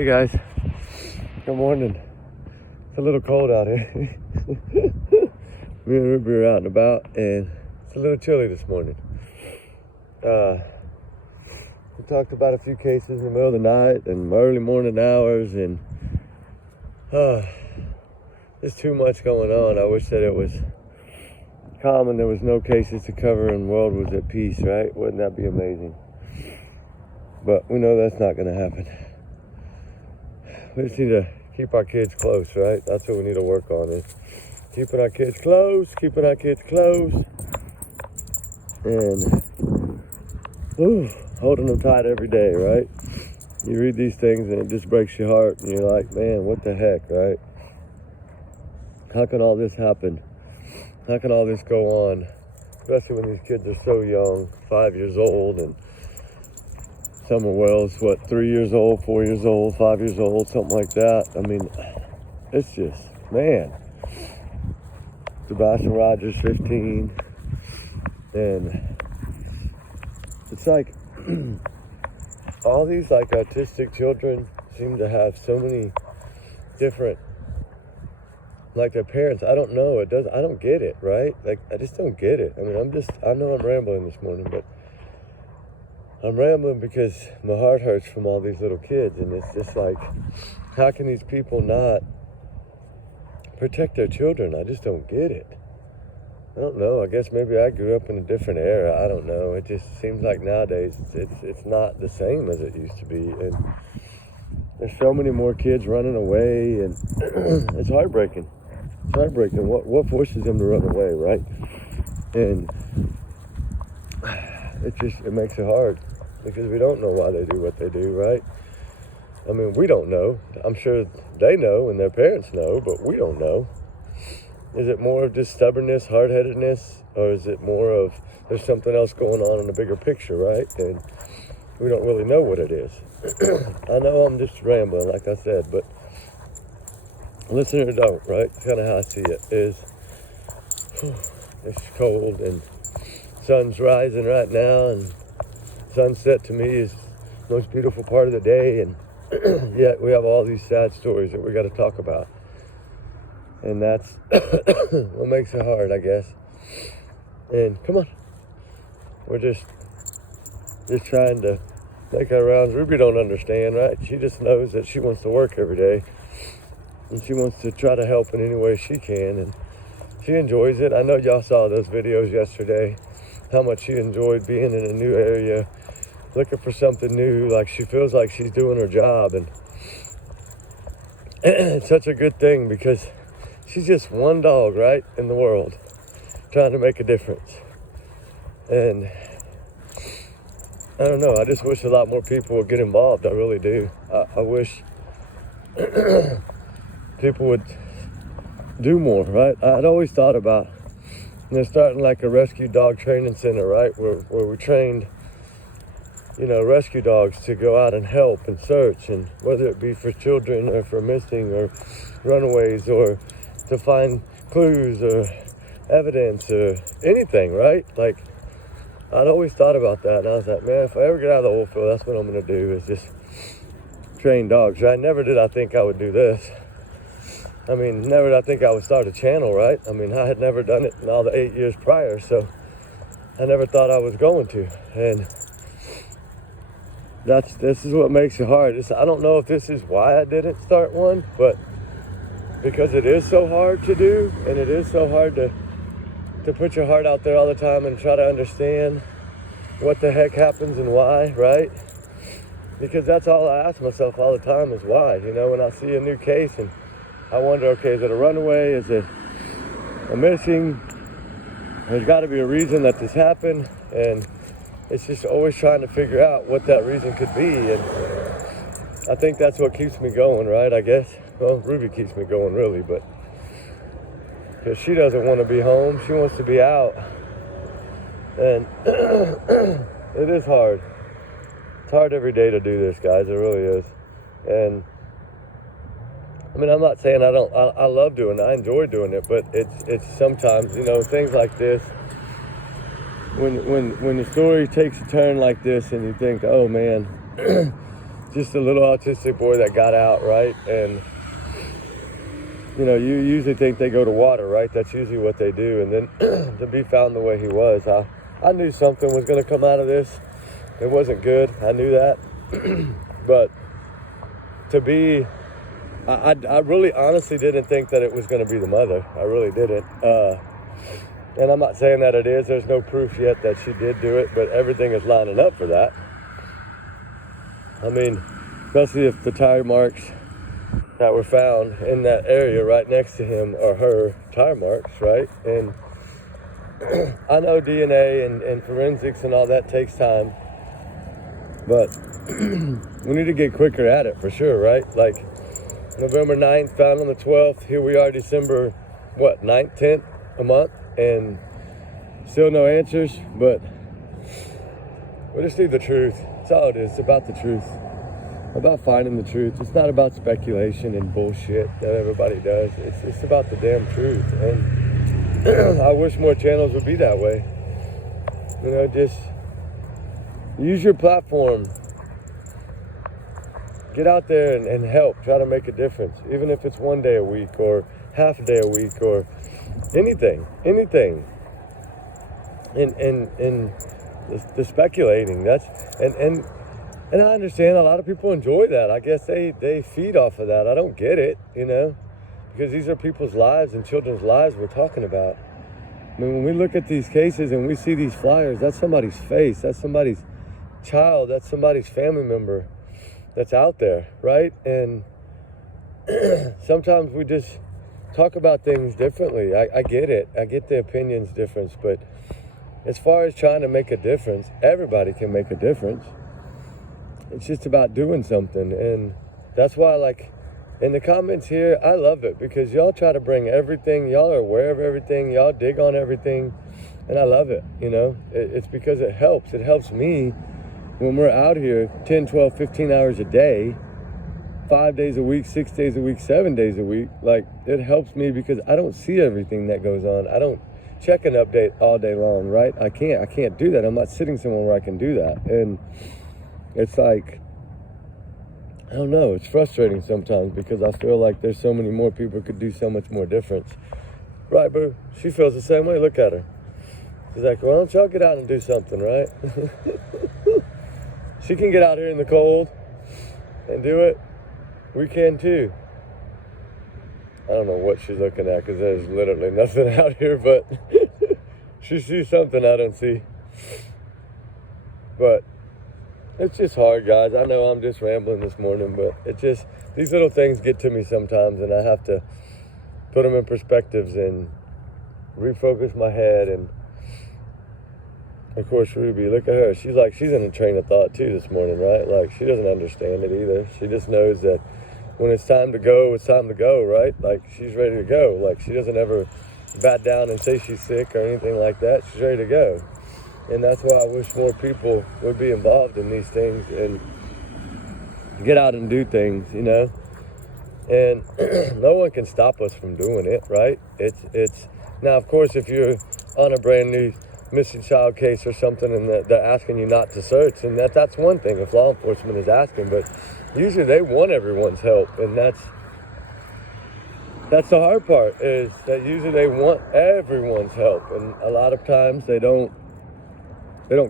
Hey guys, good morning. It's a little cold out here. Me and Ruby are out and about, and it's a little chilly this morning. We talked about a few cases in the middle of the night and early morning hours, and there's too much going on. I wish that it was calm and there was no cases to cover and the world was at peace, right? Wouldn't that be amazing? But we know that's not going to happen. We just need to keep our kids close, right? That's what we need to work on, is keeping our kids close, and holding them tight every day, right? You read these things and it just breaks your heart, and you're like, man, what the heck, right? How can all this happen? How can all this go on? Especially when these kids are so young, 5 years old, and Summer Wells, 3 years old, 4 years old, 5 years old, something like that. I mean, it's just, man. Sebastian Rogers, 15. And it's like, all these like autistic children seem to have so many different, like their parents, I don't know, I don't get it, right? Like, I just don't get it. I mean, I know I'm rambling this morning, but I'm rambling because my heart hurts from all these little kids, and it's just like, how can these people not protect their children? I just don't get it. I don't know. I guess maybe I grew up in a different era. I don't know. It just seems like nowadays it's not the same as it used to be, and there's so many more kids running away, and it's heartbreaking. It's heartbreaking. What forces them to run away, right? And it makes it hard, because we don't know why they do what they do, right? I mean, we don't know. I'm sure they know and their parents know, but we don't know. Is it more of just stubbornness, hard-headedness, or is it more of there's something else going on in the bigger picture, right? And we don't really know what it is. I know I'm just rambling, like I said, but listen or don't, right? It's kind of how I see it. It's cold and sun's rising right now, and sunset to me is the most beautiful part of the day, and yet we have all these sad stories that we got to talk about, and that's what makes it hard, I guess. And come on, we're just trying to make our rounds. Ruby don't understand, right? She just knows that she wants to work every day, and she wants to try to help in any way she can, and she enjoys it. I know y'all saw those videos yesterday, how much she enjoyed being in a new area, looking for something new, like she feels like she's doing her job, and it's such a good thing, because she's just one dog, right, in the world, trying to make a difference. And I don't know, I just wish a lot more people would get involved. I really do. I wish people would do more, right? I'd always thought about, starting like a rescue dog training center, right? Where we trained, rescue dogs to go out and help and search, and whether it be for children or for missing or runaways, or to find clues or evidence or anything, right? Like, I'd always thought about that, and I was like, man, if I ever get out of the oil field, that's what I'm gonna do, is just train dogs, right? Never did I think I would do this. I mean, never did I think I would start a channel, right? I mean, I had never done it in all the 8 years prior, so I never thought I was going to. And this is what makes it hard. I don't know if this is why I didn't start one, but because it is so hard to do, and it is so hard to put your heart out there all the time and try to understand what the heck happens and why, right? Because that's all I ask myself all the time, is why. When I see a new case and I wonder, okay, is it a runaway? Is it a missing? There's got to be a reason that this happened, and it's just always trying to figure out what that reason could be. And I think that's what keeps me going, right? I guess. Well, Ruby keeps me going, really, but because she doesn't want to be home, she wants to be out, and it is hard. It's hard every day to do this, guys. It really is. And I mean, I'm not saying I love doing it. I enjoy doing it, but it's sometimes, things like this, when the story takes a turn like this, and you think, oh man, just a little autistic boy that got out, right? And, you know, you usually think they go to water, right? That's usually what they do. And then to be found the way he was, I knew something was going to come out of this. It wasn't good. I knew that. But to be, I really honestly didn't think that it was going to be the mother. I really didn't. And I'm not saying that it is. There's no proof yet that she did do it, but everything is lining up for that. I mean, especially if the tire marks that were found in that area right next to him are her tire marks, right? And I know DNA and forensics and all that takes time, but we need to get quicker at it for sure, right? Like November 9th, found on the 12th. Here we are, December, 9th, 10th, a month, and still no answers, but we just need the truth. That's all it is. It's about the truth. About finding the truth. It's not about speculation and bullshit that everybody does. It's about the damn truth. And I wish more channels would be that way. You know, just use your platform. Get out there and help. Try to make a difference. Even if it's one day a week or half a day a week or anything. And the speculating. And I understand a lot of people enjoy that. I guess they feed off of that. I don't get it, you know, because these are people's lives and children's lives we're talking about. I mean, when we look at these cases and we see these flyers, that's somebody's face, that's somebody's child, that's somebody's family member that's out there, right? And sometimes we just talk about things differently. I get it. I get the opinions difference, but as far as trying to make a difference, everybody can make a difference. It's just about doing something. And that's why, like, in the comments here, I love it because y'all try to bring everything. Y'all are aware of everything. Y'all dig on everything. And I love it, you know. It's because it helps. It helps me when we're out here 10, 12, 15 hours a day, 5 days a week, 6 days a week, 7 days a week. Like, it helps me because I don't see everything that goes on. I don't check an update all day long, right? I can't do that. I'm not sitting somewhere where I can do that. And it's like, I don't know, it's frustrating sometimes because I feel like there's so many more people who could do so much more difference. Right, boo? She feels the same way. Look at her. She's like, why don't y'all get out and do something, right? She can get out here in the cold and do it. We can too. I don't know what she's looking at because there's literally nothing out here, but she sees something I don't see. But it's just hard, guys. I know I'm just rambling this morning, but these little things get to me sometimes, and I have to put them in perspectives and refocus my head. And of course, Ruby, look at her. She's in a train of thought too this morning, right? Like, she doesn't understand it either. She just knows that when it's time to go, it's time to go, right? Like, she's ready to go. Like, she doesn't ever bat down and say she's sick or anything like that. She's ready to go. And that's why I wish more people would be involved in these things and get out and do things, you know? And no one can stop us from doing it, right? It's now, of course, if you're on a brand new missing child case or something and they're asking you not to search, and that's one thing if law enforcement is asking, but usually they want everyone's help, and that's the hard part, is that usually they want everyone's help, and a lot of times they don't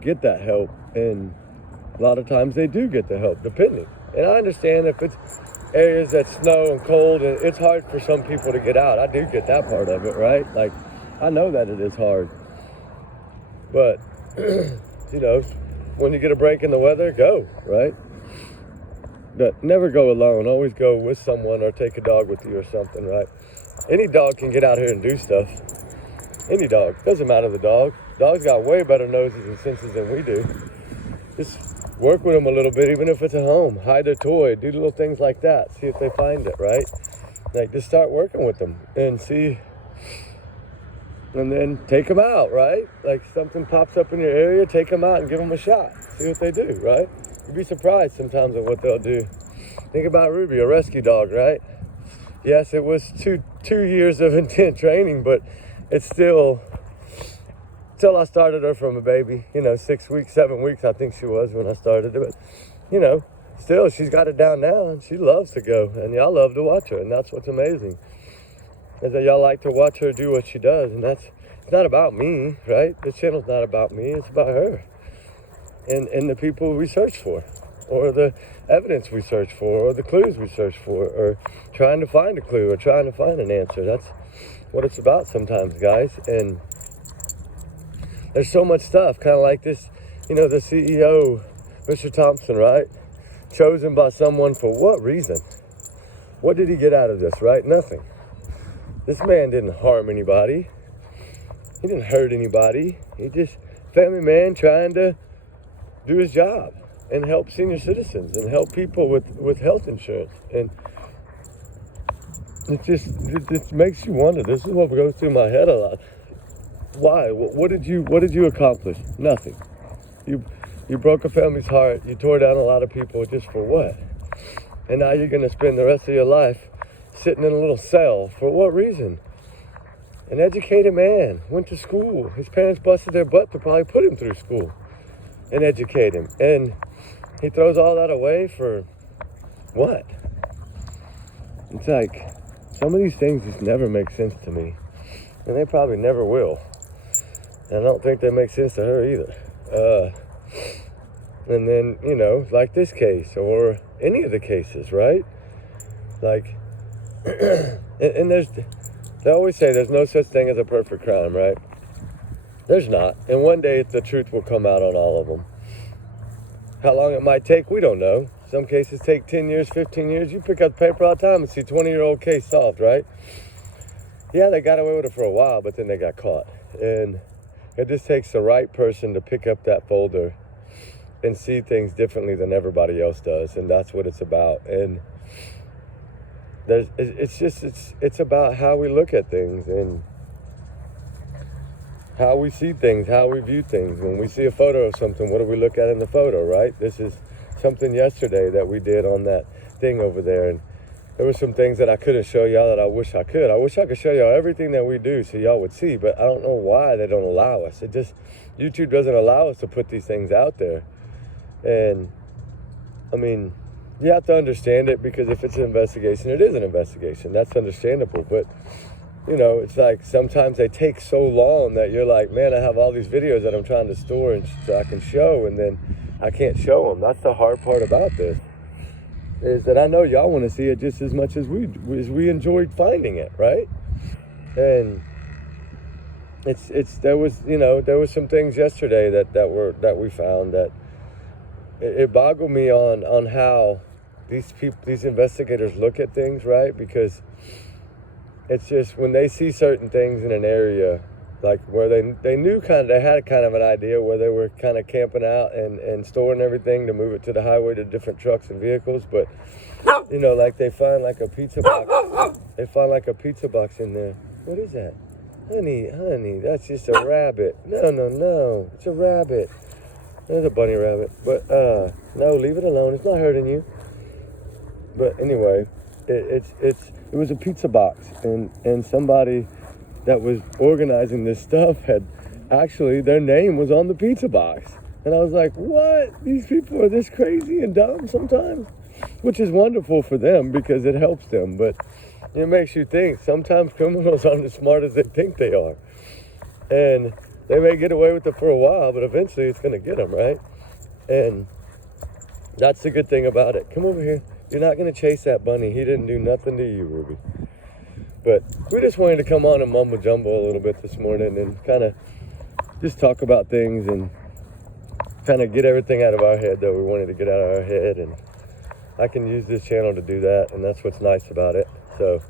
get that help, and a lot of times they do get the help, depending. And I understand if it's areas that snow and cold, and it's hard for some people to get out. I do get that part of it, right? Like, I know that it is hard. But, you know, when you get a break in the weather, go, right? But never go alone. Always go with someone or take a dog with you or something, right? Any dog can get out here and do stuff. Any dog. Doesn't matter the dog. Dogs got way better noses and senses than we do. Just work with them a little bit, even if it's at home. Hide their toy. Do little things like that. See if they find it, right? Like, just start working with them and see. And then take them out, right? Like, something pops up in your area, take them out and give them a shot. See what they do, right? You'd be surprised sometimes at what they'll do. Think about Ruby, a rescue dog, right? Yes, it was two years of intense training, but it's still I started her from a baby, 6 weeks, 7 weeks, I think she was when I started it. But, still, she's got it down now, and she loves to go, and y'all love to watch her, and that's what's amazing, is that y'all like to watch her do what she does, and it's not about me, right? This channel's not about me, it's about her, and the people we search for, or the evidence we search for, or the clues we search for, or trying to find a clue, or trying to find an answer. That's what it's about sometimes, guys, and there's so much stuff, kind of like this, the CEO, Mr. Thompson, right? Chosen by someone for what reason? What did he get out of this, right? Nothing. This man didn't harm anybody. He didn't hurt anybody. He just, family man trying to do his job and help senior citizens and help people with health insurance. And it makes you wonder. This is what goes through my head a lot. Why? What did you accomplish? Nothing. You broke a family's heart. You tore down a lot of people just for what? And now you're going to spend the rest of your life sitting in a little cell. For what reason? An educated man, went to school. His parents busted their butt to probably put him through school and educate him. And he throws all that away for what? It's like, some of these things just never make sense to me. And they probably never will. And I don't think they make sense to her either. And then, like this case, or any of the cases, right? Like, and they always say there's no such thing as a perfect crime, right? There's not. And one day the truth will come out on all of them. How long it might take, we don't know. Some cases take 10 years, 15 years. You pick up the paper all the time and see 20-year-old case solved, right? Yeah, they got away with it for a while, but then they got caught. And it just takes the right person to pick up that folder and see things differently than everybody else does. And that's what it's about. And it's about how we look at things and how we see things, how we view things. When we see a photo of something, what do we look at in the photo, right? This is something yesterday that we did on that thing over there. And there were some things that I couldn't show y'all that I wish I could. I wish I could show y'all everything that we do so y'all would see, but I don't know why they don't allow us. YouTube doesn't allow us to put these things out there. And, I mean, you have to understand it, because if it's an investigation, it is an investigation. That's understandable. But, it's like sometimes they take so long that you're like, man, I have all these videos that I'm trying to store and so I can show, and then I can't show them. That's the hard part about this, is that I know y'all want to see it just as much as we enjoyed finding it, right? And there was some things yesterday that we found that it boggled me on how these investigators look at things, right? Because it's just when they see certain things in an area, like where they knew they had kind of an idea where they were kind of camping out and storing everything to move it to the highway to different trucks and vehicles, but like they find like a pizza box. They find like a pizza box in there. What is that? Honey, that's just a rabbit. No, it's a rabbit. There's a bunny rabbit. But no, leave it alone. It's not hurting you. But anyway, it was a pizza box, and somebody that was organizing this stuff had actually, their name was on the pizza box. And I was like, what? These people are this crazy and dumb sometimes? Which is wonderful for them because it helps them. But it makes you think sometimes criminals aren't as smart as they think they are. And they may get away with it for a while, but eventually it's going to get them, right? And that's the good thing about it. Come over here. You're not going to chase that bunny. He didn't do nothing to you, Ruby. But we just wanted to come on and mumble jumble a little bit this morning and kind of just talk about things and kind of get everything out of our head that we wanted to get out of our head. And I can use this channel to do that, and that's what's nice about it. So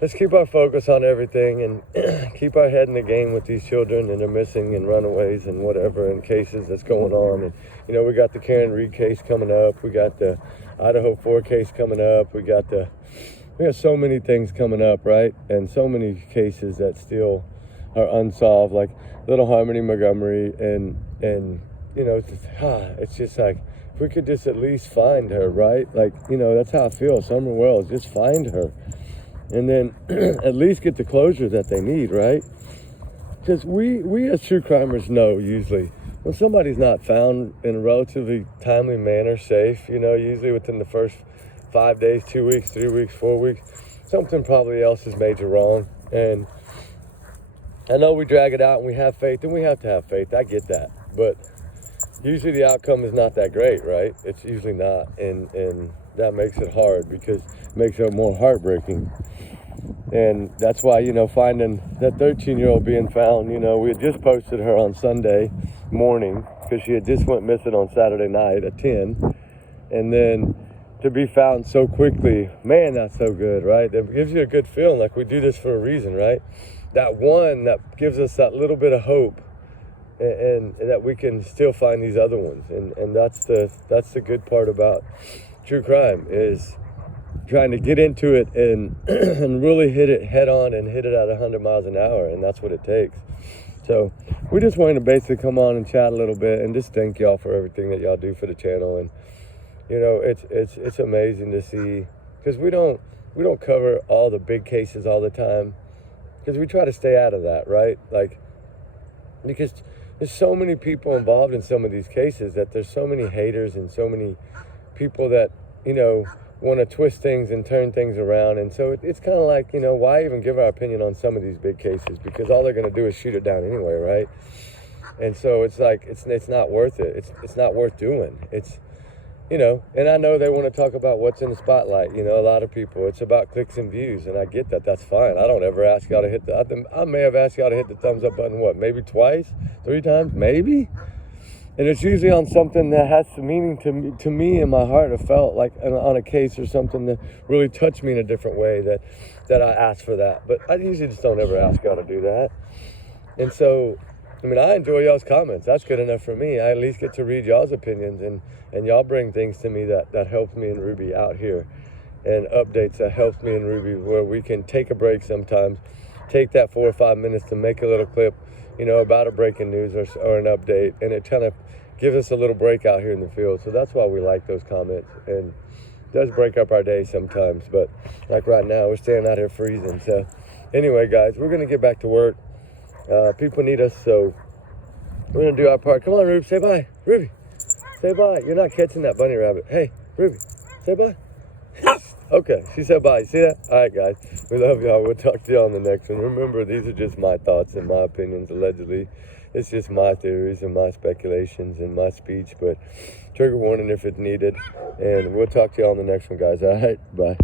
let's keep our focus on everything and keep our head in the game with these children and their missing and runaways and whatever and cases that's going on. And we got the Karen Reed case coming up. We got the Idaho 4 case coming up. We got so many things coming up, right? And so many cases that still are unsolved, like Little Harmony Montgomery, and it's just like, if we could just at least find her, right? Like, that's how I feel. Summer Wells, just find her. And then at least get the closure that they need, right? Because we as true crimers know usually when somebody's not found in a relatively timely manner, safe, usually within the first 5 days, 2 weeks, 3 weeks, 4 weeks, something probably else is major wrong. And I know we drag it out and we have faith, and we have to have faith. I get that. But usually the outcome is not that great, right? It's usually not. And that makes it hard, because it makes it more heartbreaking. And that's why, finding that 13-year-old being found, we had just posted her on Sunday morning because she had just went missing on Saturday night at 10. And then to be found so quickly, man, that's so good, right? It gives you a good feeling, like we do this for a reason, right? That one that gives us that little bit of hope, and that we can still find these other ones. And that's the good part about true crime, is trying to get into it and and really hit it head on and hit it at 100 miles an hour, and that's what it takes. So we just wanted to basically come on and chat a little bit and just thank y'all for everything that y'all do for the channel. And it's amazing to see, because we don't cover all the big cases all the time, because we try to stay out of that, right? Like, because there's so many people involved in some of these cases, that there's so many haters and so many people that want to twist things and turn things around. And so it's kind of like, why even give our opinion on some of these big cases, because all they're going to do is shoot it down anyway, right? And so it's like, it's not worth it. It's not worth doing. It's, and I know they want to talk about what's in the spotlight. A lot of people, it's about clicks and views, and I get that. That's fine. I don't ever ask y'all to hit I may have asked y'all to hit the thumbs up button, maybe twice, 3 times, maybe? And it's usually on something that has some meaning to me in my heart. I felt like on a case or something that really touched me in a different way, that I asked for that. But I usually just don't ever ask y'all to do that. And so, I enjoy y'all's comments. That's good enough for me. I at least get to read y'all's opinions, and y'all bring things to me that helps me and Ruby out here, and updates that helps me and Ruby, where we can take a break sometimes, take that 4 or 5 minutes to make a little clip, about a breaking news or an update, and it kind of gives us a little break out here in the field. So that's why we like those comments, and it does break up our day sometimes. But like right now, we're staying out here freezing. So anyway, guys, we're gonna get back to work. People need us, so we're gonna do our part. Come on, Ruby, say bye. Ruby, say bye. You're not catching that bunny rabbit. Hey, Ruby, say bye. Okay, she said bye. See that? All right, guys. We love y'all. We'll talk to y'all on the next one. Remember, these are just my thoughts and my opinions, allegedly. It's just my theories and my speculations and my speech, but trigger warning if it's needed. And we'll talk to y'all on the next one, guys. All right, bye.